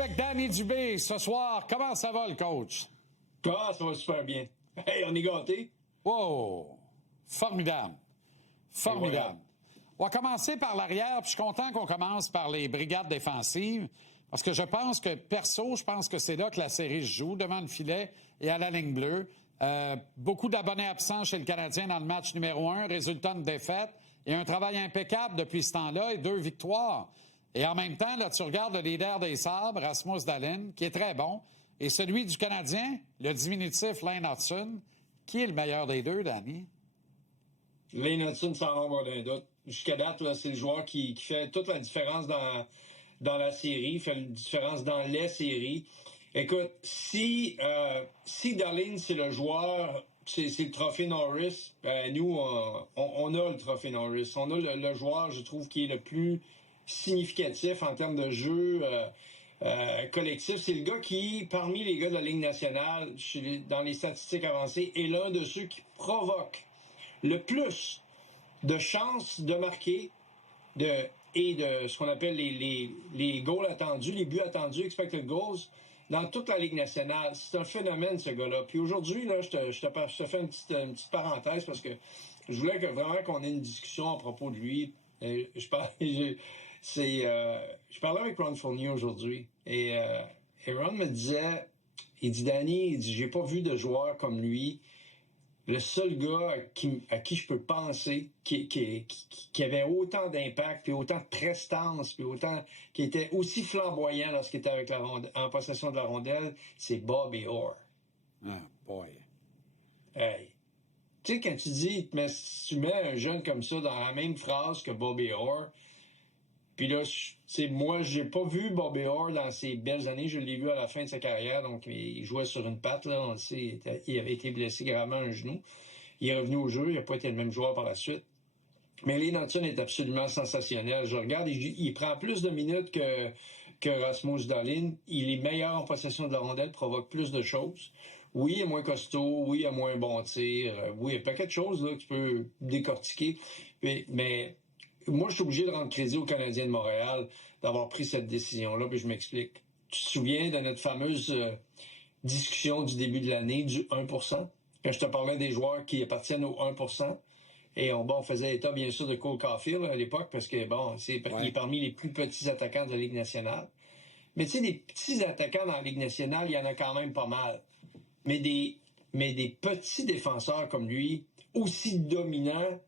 avec Danny Dubé ce soir. Comment ça va, le coach? Ah, ça va super bien. Hey, on est gâtés. Wow! Formidable. Formidable. On va commencer par l'arrière, puis je suis content qu'on commence par les brigades défensives, parce que je pense que c'est là que la série se joue, devant le filet et à la ligne bleue. Beaucoup d'abonnés absents chez le Canadien dans le match numéro 1, résultat de défaite, et un travail impeccable depuis ce temps-là, et 2 victoires. Et en même temps, là, tu regardes le leader des Sabres, Rasmus Dahlin, qui est très bon, et celui du Canadien, le diminutif Lane Hutson, qui est le meilleur des deux, Danny? Lane Hutson, sans l'ombre d'un doute. Jusqu'à date, là, c'est le joueur qui fait toute la différence dans la série, fait la différence dans les séries. Écoute, si Dahlin, c'est le joueur, c'est le trophée Norris, nous, on a le trophée Norris. On a le joueur, je trouve, qui est le plus significatif en termes de jeu collectif. C'est le gars qui, parmi les gars de la Ligue nationale, dans les statistiques avancées, est l'un de ceux qui provoque le plus de chances de marquer et de ce qu'on appelle les goals attendus, les buts attendus, expected goals, dans toute la Ligue nationale. C'est un phénomène, ce gars-là. Puis aujourd'hui, là, je te fais une petite parenthèse parce que je voulais vraiment qu'on ait une discussion à propos de lui. Je parlais avec Ron Fournier aujourd'hui et Ron me disait, il dit, Danny, j'ai pas vu de joueur comme lui. Le seul gars à qui je peux penser qui avait autant d'impact, puis autant de prestance, puis qui était aussi flamboyant lorsqu'il était avec en possession de la rondelle, c'est Bobby Orr. Ah, boy. Hey. Tu sais, quand tu mets un jeune comme ça dans la même phrase que Bobby Orr, puis là, moi, j'ai pas vu Bobby Orr dans ses belles années. Je l'ai vu à la fin de sa carrière. Donc, il jouait sur une patte, là. On le sait, il avait été blessé gravement à un genou. Il est revenu au jeu. Il n'a pas été le même joueur par la suite. Mais Lane Hutson est absolument sensationnel. Je regarde, il prend plus de minutes que Rasmus Dahlin. Il est meilleur en possession de la rondelle, provoque plus de choses. Oui, il est moins costaud. Oui, il a moins bon tir. Oui, il y a paquet de choses là, que tu peux décortiquer. Mais moi, je suis obligé de rendre crédit aux Canadiens de Montréal d'avoir pris cette décision-là, puis je m'explique. Tu te souviens de notre fameuse discussion du début de l'année, du 1%, quand je te parlais des joueurs qui appartiennent au 1%, et on faisait état, bien sûr, de Cole Caulfield à l'époque, parce que, il est parmi les plus petits attaquants de la Ligue nationale. Mais tu sais, des petits attaquants dans la Ligue nationale, il y en a quand même pas mal. Mais des petits défenseurs comme lui, aussi dominants,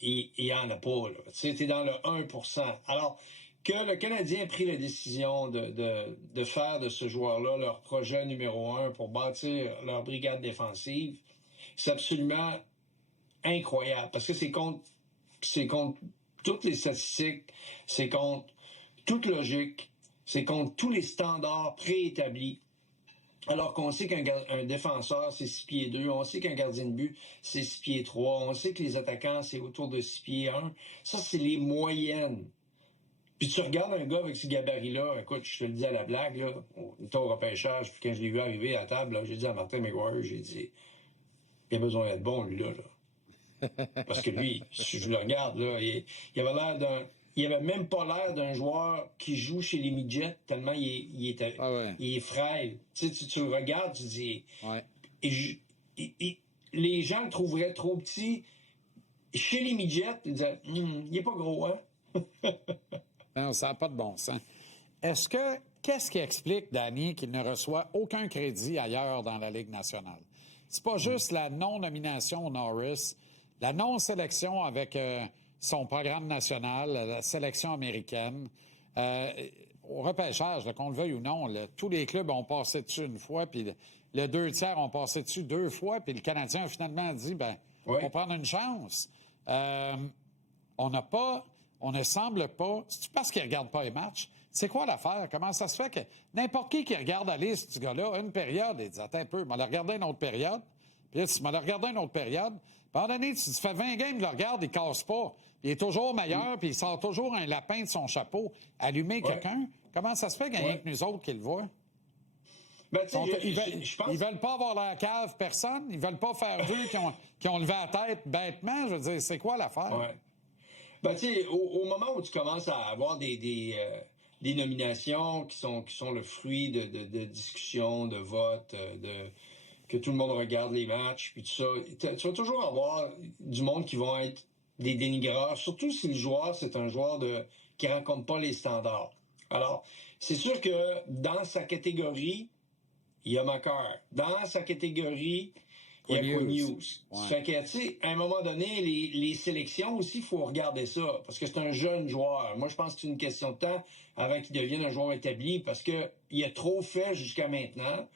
il n'y en a pas, là. Tu sais, t'es dans le 1%. Alors, que le Canadien ait pris la décision de faire de ce joueur-là leur projet numéro 1 pour bâtir leur brigade défensive, c'est absolument incroyable. Parce que c'est contre toutes les statistiques, c'est contre toute logique, c'est contre tous les standards préétablis. Alors qu'on sait qu'un défenseur, c'est 6 pieds 2. On sait qu'un gardien de but, c'est 6 pieds 3. On sait que les attaquants, c'est autour de 6 pieds 1. Ça, c'est les moyennes. Puis tu regardes un gars avec ce gabarit-là, écoute, je te le dis à la blague, là, on était au repêchage, puis quand je l'ai vu arriver à la table, là, j'ai dit à Martin McGuire, j'ai dit, il a besoin d'être bon, lui, là. Parce que lui, si je le regarde, là, il avait l'air il avait même pas l'air d'un joueur qui joue chez les midgets, tellement il est frêle. Tu sais, tu le regardes, tu dis... Ouais. Les gens le trouveraient trop petit. Chez les midgets, ils disaient, il est pas gros, hein? Non, ça n'a pas de bon sens. Qu'est-ce qui explique, Danny, qu'il ne reçoit aucun crédit ailleurs dans la Ligue nationale? C'est pas juste la non-nomination au Norris, la non-sélection avec son programme national, la sélection américaine. Au repêchage, qu'on le veuille ou non, tous les clubs ont passé dessus une fois, puis le 2/3 ont passé dessus 2 fois, puis le Canadien a finalement dit, on va prendre une chance. On ne semble pas... C'est parce qu'ils ne regardent pas les matchs. C'est quoi l'affaire? Comment ça se fait que n'importe qui regarde la liste du gars-là, une période, il dit, attends un peu, il m'a regardé une autre période. Puis là, tu m'as regardé une autre période. Puis à un moment donné, tu fais 20 games, il le regarde, il casse pas. Il est toujours meilleur, puis il sort toujours un lapin de son chapeau. Allumer quelqu'un? Comment ça se fait qu'il n'y a rien que nous autres qui le voient? Ben, je pense... Ils veulent pas avoir la cave, personne. Ils veulent pas faire vu qu'ils ont levé la tête bêtement. Je veux dire, c'est quoi l'affaire? Ouais. Ben, tu sais, au moment où tu commences à avoir des nominations qui sont le fruit de discussions, de votes, que tout le monde regarde les matchs, puis tout ça. Tu vas toujours avoir du monde qui vont être des dénigreurs, surtout si le joueur, c'est un joueur qui rencontre pas les standards. Alors, c'est sûr que dans sa catégorie, il y a Makar. Dans sa catégorie, il y a Quinn Hughes. Ouais. Fait que, tu sais, à un moment donné, les sélections aussi, il faut regarder ça. Parce que c'est un jeune joueur. Moi, je pense que c'est une question de temps avant qu'il devienne un joueur établi. Parce qu'il a trop fait jusqu'à maintenant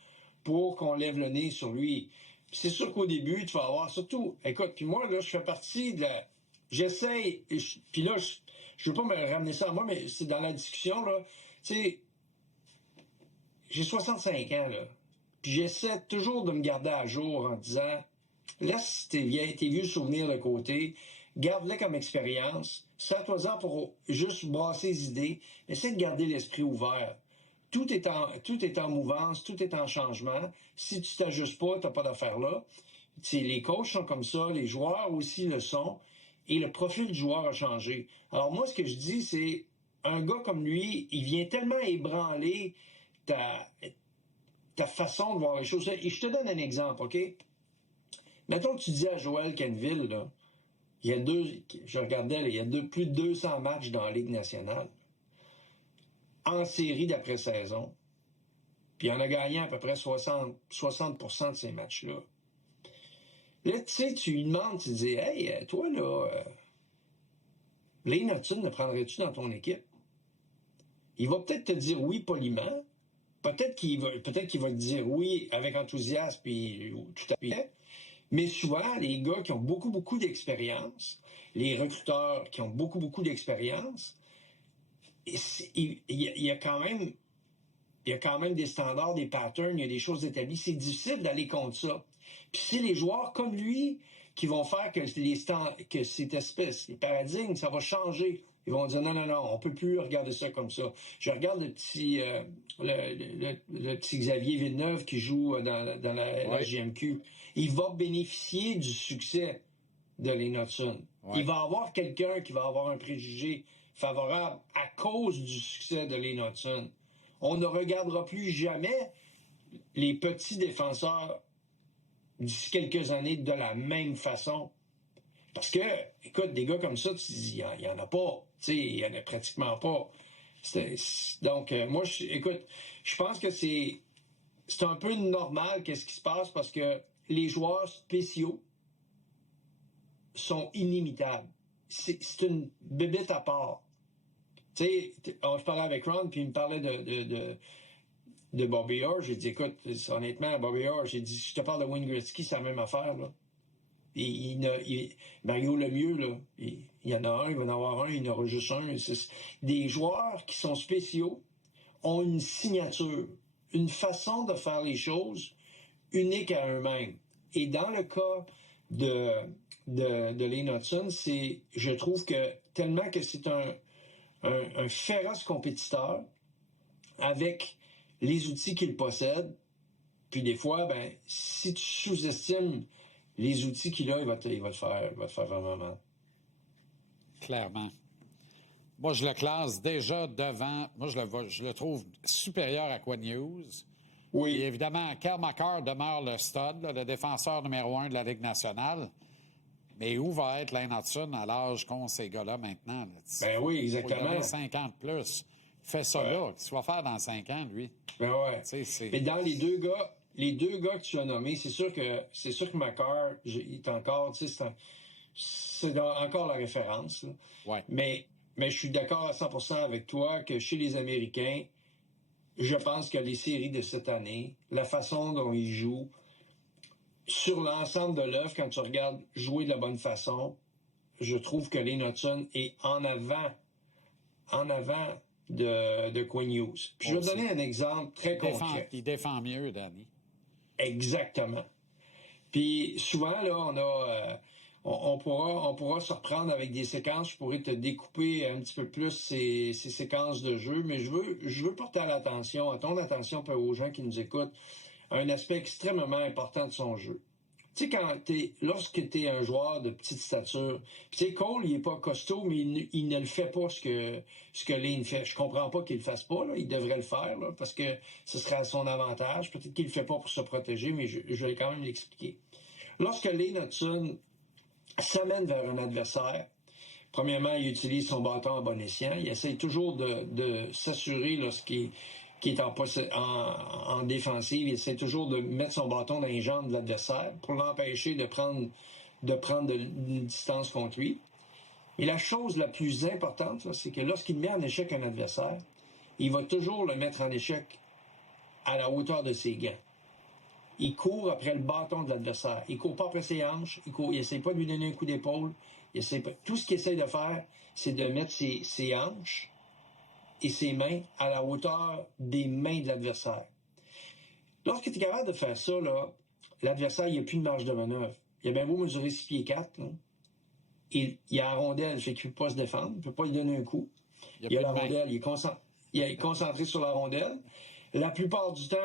pour qu'on lève le nez sur lui. Puis c'est sûr qu'au début, tu vas avoir surtout... Écoute, puis moi, là, je fais partie de la... J'essaye... Puis là, je veux pas me ramener ça à moi, mais c'est dans la discussion, là. Tu sais, j'ai 65 ans, là. Puis j'essaie toujours de me garder à jour en disant, laisse tes vieux souvenirs de côté, garde-les comme expérience, sers-toi-en pour juste brasser les idées, essaie de garder l'esprit ouvert. Tout est en mouvance, tout est en changement. Si tu t'ajustes pas, t'as pas d'affaire là. T'sais, les coachs sont comme ça, les joueurs aussi le sont, et le profil du joueur a changé. Alors moi, ce que je dis, c'est, un gars comme lui, il vient tellement ébranler ta façon de voir les choses. Et je te donne un exemple, OK? Mettons que tu dis à Joel Kenville, là, je regardais, là, il y a plus de 200 matchs dans la Ligue nationale, en série d'après-saison, puis il en a gagné à peu près 60% de ces matchs-là. Là, tu sais, tu lui demandes, tu dis, hey, toi, là, Lane Hutson, le prendrais-tu dans ton équipe? Il va peut-être te dire oui poliment, peut-être qu'il va te dire oui avec enthousiasme puis tout à fait. Mais souvent, les gars qui ont beaucoup, beaucoup d'expérience, les recruteurs qui ont beaucoup, beaucoup d'expérience, il y a quand même des standards, des patterns, il y a des choses établies. C'est difficile d'aller contre ça. Puis c'est les joueurs comme lui qui vont faire que cette espèce, les paradigmes, ça va changer. Ils vont dire non, on peut plus regarder ça comme ça. Je regarde le petit Xavier Villeneuve qui joue dans la JMQ. Il va bénéficier du succès de Lane Hutson. Ouais. Il va avoir quelqu'un qui va avoir un préjugé favorable à cause du succès de Lane Hutson. On ne regardera plus jamais les petits défenseurs d'ici quelques années de la même façon. Parce que, écoute, des gars comme ça, il n'y en a pas. Il n'y en a pratiquement pas. Donc, moi, écoute, je pense que c'est un peu normal qu'est-ce qui se passe parce que les joueurs spéciaux sont inimitables. C'est une bébête à part. Tu sais, je parlais avec Ron, puis il me parlait de Bobby Orr. J'ai dit, écoute, honnêtement, Bobby Orr, j'ai dit, je te parle de Wayne Gretzky, c'est la même affaire, là. Mario Lemieux, là, il y en a un, il va en avoir un, il y en aura juste un. Des joueurs qui sont spéciaux ont une signature, une façon de faire les choses unique à eux-mêmes. Et dans le cas de Lane Hutson, je trouve que tellement que c'est un féroce compétiteur avec les outils qu'il possède, puis des fois, ben, si tu sous-estimes les outils qu'il a, il va te faire vraiment mal. Clairement. Moi, je le classe déjà devant. Moi, je le trouve supérieur à Quinn Hughes. Oui. Et évidemment, Cale Makar demeure le stud, le défenseur numéro 1 de la Ligue nationale. Mais où va être Lane Hutson à l'âge qu'ont ces gars-là maintenant? Là? Ben oui, exactement. Il a 50 plus. Il fait ça là. Qu'est-ce qu'il va faire dans 5 ans, lui? Ben ouais. Mais dans les deux gars que tu as nommés, c'est sûr que Makar, il est encore, c'est encore la référence. Ouais. Mais je suis d'accord à 100% avec toi que chez les Américains, je pense que les séries de cette année, la façon dont ils jouent, sur l'ensemble de l'œuvre, quand tu regardes jouer de la bonne façon, je trouve que Lane Hutson est en avant de Quinn Hughes. Puis je vais donner un exemple très concret. Il défend mieux, Danny. Exactement. Puis souvent, là, on pourra se reprendre avec des séquences. Je pourrais te découper un petit peu plus ces séquences de jeu, mais je veux porter à ton attention, aux gens qui nous écoutent, un aspect extrêmement important de son jeu. Tu sais, lorsque tu es un joueur de petite stature, puis tu sais, Cole, il est pas costaud, mais il ne le fait pas ce que Lane fait. Je comprends pas qu'il le fasse pas, là. Il devrait le faire, là, parce que ce serait à son avantage. Peut-être qu'il le fait pas pour se protéger, mais je vais quand même l'expliquer. Lorsque Lane Hudson s'amène vers un adversaire, premièrement, il utilise son bâton en bon escient. Il essaie toujours de s'assurer lorsqu'il est en défensive. Il essaie toujours de mettre son bâton dans les jambes de l'adversaire pour l'empêcher de prendre une distance contre lui. Et la chose la plus importante, là, c'est que lorsqu'il met en échec un adversaire, il va toujours le mettre en échec à la hauteur de ses gants. Il court après le bâton de l'adversaire. Il court pas après ses hanches. Il essaie pas de lui donner un coup d'épaule. Tout ce qu'il essaie de faire, c'est de mettre ses hanches et ses mains à la hauteur des mains de l'adversaire. Lorsque tu es capable de faire ça, là, l'adversaire, il n'y a plus de marge de manœuvre. Il a bien beau mesurer 6 pieds 4. Là. Il a la rondelle, fait qu'il ne peut pas se défendre. Il ne peut pas lui donner un coup. Il a la rondelle, il est concentré sur la rondelle. La plupart du temps,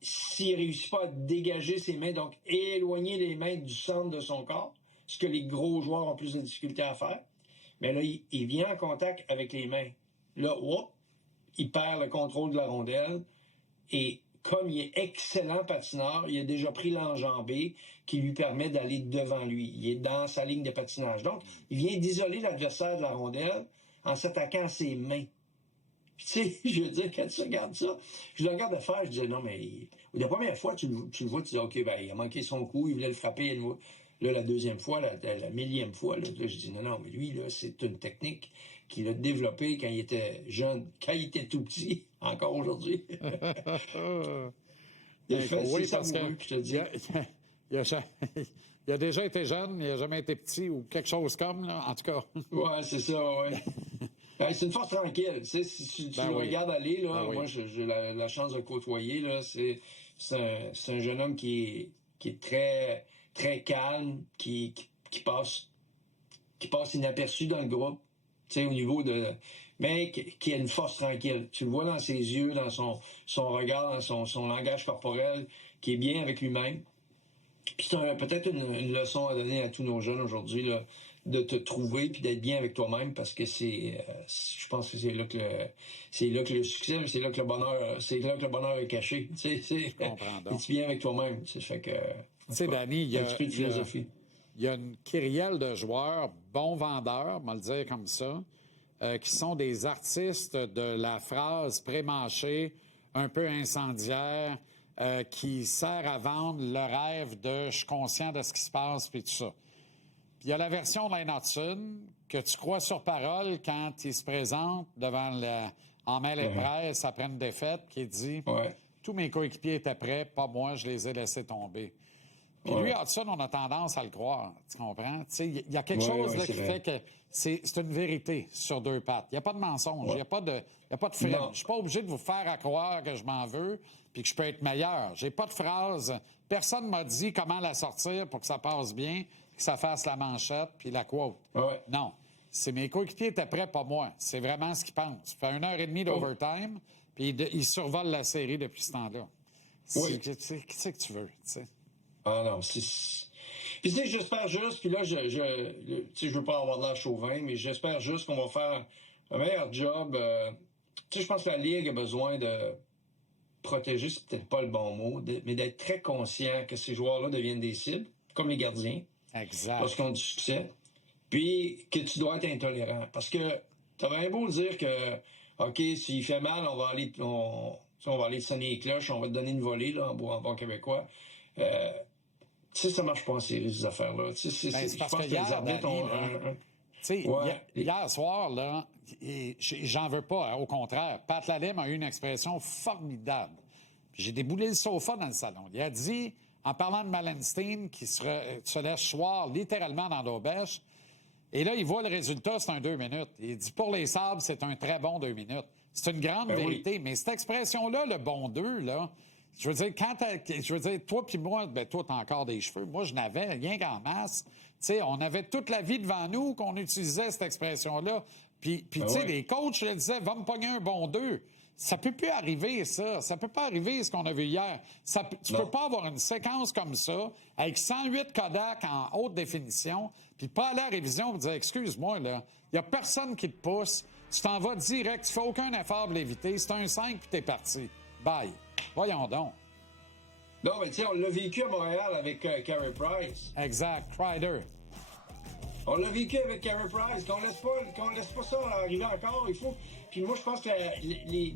s'il ne réussit pas à dégager ses mains, donc éloigner les mains du centre de son corps, ce que les gros joueurs ont plus de difficulté à faire, mais là, il vient en contact avec les mains. Là, il perd le contrôle de la rondelle et comme il est excellent patineur, il a déjà pris l'enjambée qui lui permet d'aller devant lui. Il est dans sa ligne de patinage. Donc, il vient d'isoler l'adversaire de la rondelle en s'attaquant à ses mains. Puis, tu sais, je veux dire, quand tu regardes ça, je le regarde faire, je disais, non, mais la première fois, tu le vois, tu dis, OK, ben, il a manqué son coup, il voulait le frapper. Là, la deuxième fois, la millième fois, là, je dis, non, mais lui, là, c'est une technique qu'il a développée quand il était jeune, quand il était tout petit, encore aujourd'hui. Oui, parce que je te dis. Il a déjà été jeune, il n'a jamais été petit ou quelque chose comme, là, en tout cas. Oui, c'est ça, oui. Ben, c'est une force tranquille. Tu sais, si tu le regardes aller, là, moi, j'ai la chance de le côtoyer. Là, c'est un jeune homme qui est très, très calme, qui passe inaperçu dans le groupe, tu sais, au niveau de... Mais qui a une force tranquille. Tu le vois dans ses yeux, dans son regard, dans son langage corporel, qui est bien avec lui-même. Puis c'est peut-être une leçon à donner à tous nos jeunes aujourd'hui, là, de te trouver puis d'être bien avec toi-même, parce que je pense que c'est là que le succès, c'est là que le bonheur est caché. Je comprends donc. Es-tu bien avec toi-même? Ça fait que... Tu sais, Danny, il y a un petit peu de philosophie. Il y a une kyrielle de joueurs, bons vendeurs, on va le dire comme ça, qui sont des artistes de la phrase pré-mâchée, un peu incendiaire, qui sert à vendre le rêve de « je suis conscient de ce qui se passe » puis tout ça. Puis il y a la version Lane Hudson que tu crois sur parole quand il se présente en mail et presse après une défaite, qui dit tous mes coéquipiers étaient prêts, pas moi, je les ai laissés tomber ». Puis lui, Hudson, on a tendance à le croire, tu comprends? Il y a quelque chose là, qui fait que c'est une vérité sur deux pattes. Il n'y a pas de mensonge, il n'y a pas de frais. Je ne suis pas obligé de vous faire à croire que je m'en veux puis que je peux être meilleur. J'ai pas de phrase. Personne m'a dit comment la sortir pour que ça passe bien, que ça fasse la manchette puis la quote. Non. C'est mes coéquipiers étaient prêts, pas moi. C'est vraiment ce qu'ils pensent. Ça fait 1h30 d'overtime, puis ils survolent la série depuis ce temps-là. Qu'est-ce que tu veux, tu sais? Ah non, Puis tu sais, j'espère juste, puis là, je veux pas avoir de l'air chauvin, mais j'espère juste qu'on va faire un meilleur job. Tu sais, je pense que la Ligue a besoin de protéger, c'est peut-être pas le bon mot, mais d'être très conscient que ces joueurs-là deviennent des cibles, comme les gardiens. Exact. Lorsqu'on a du succès. Puis que tu dois être intolérant. Parce que t'as bien beau dire que, OK, s'il fait mal, on va aller sonner les cloches, on va te donner une volée, là, en bon québécois. Tu sais, ça marche pas en série, ces affaires-là. C'est parce que hier, hier soir, là, j'en veux pas, hein, au contraire. Pat Lalime a eu une expression formidable. J'ai déboulé le sofa dans le salon. Il a dit, en parlant de Malenstein, qui se laisse choir littéralement dans l'auberge, et là, il voit le résultat, c'est un 2 minutes. Il dit, pour les Sabres, c'est un très bon 2 minutes. C'est une grande vérité. Mais cette expression-là, le bon 2, là, je veux dire, toi puis moi, toi, t'as encore des cheveux. Moi, je n'avais rien qu'en masse. Tu sais, on avait toute la vie devant nous qu'on utilisait cette expression-là. Puis tu sais, les coachs le disaient, va me pogner un bon 2. Ça peut plus arriver, ça. Ça peut pas arriver, ce qu'on a vu hier. Tu Non. peux pas avoir une séquence comme ça, avec 108 Kodak en haute définition, puis pas aller à la révision et dire, excuse-moi, là, il y a personne qui te pousse. Tu t'en vas direct, tu fais aucun effort pour l'éviter. C'est un 5, puis t'es parti. Bye. Voyons donc. Non, mais tu sais, on l'a vécu à Montréal avec Carey Price. Exact. Crider. On l'a vécu avec Carey Price. Qu'on laisse pas ça arriver encore. Il faut. Puis moi, je pense que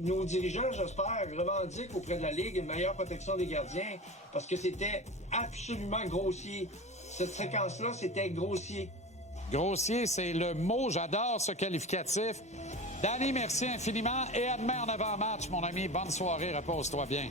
nos dirigeants, j'espère, revendiquent auprès de la Ligue une meilleure protection des gardiens parce que c'était absolument grossier. Cette séquence-là, c'était grossier. Grossier, c'est le mot. J'adore ce qualificatif. Danny, merci infiniment. Et à demain en avant-match, mon ami. Bonne soirée. Repose-toi bien.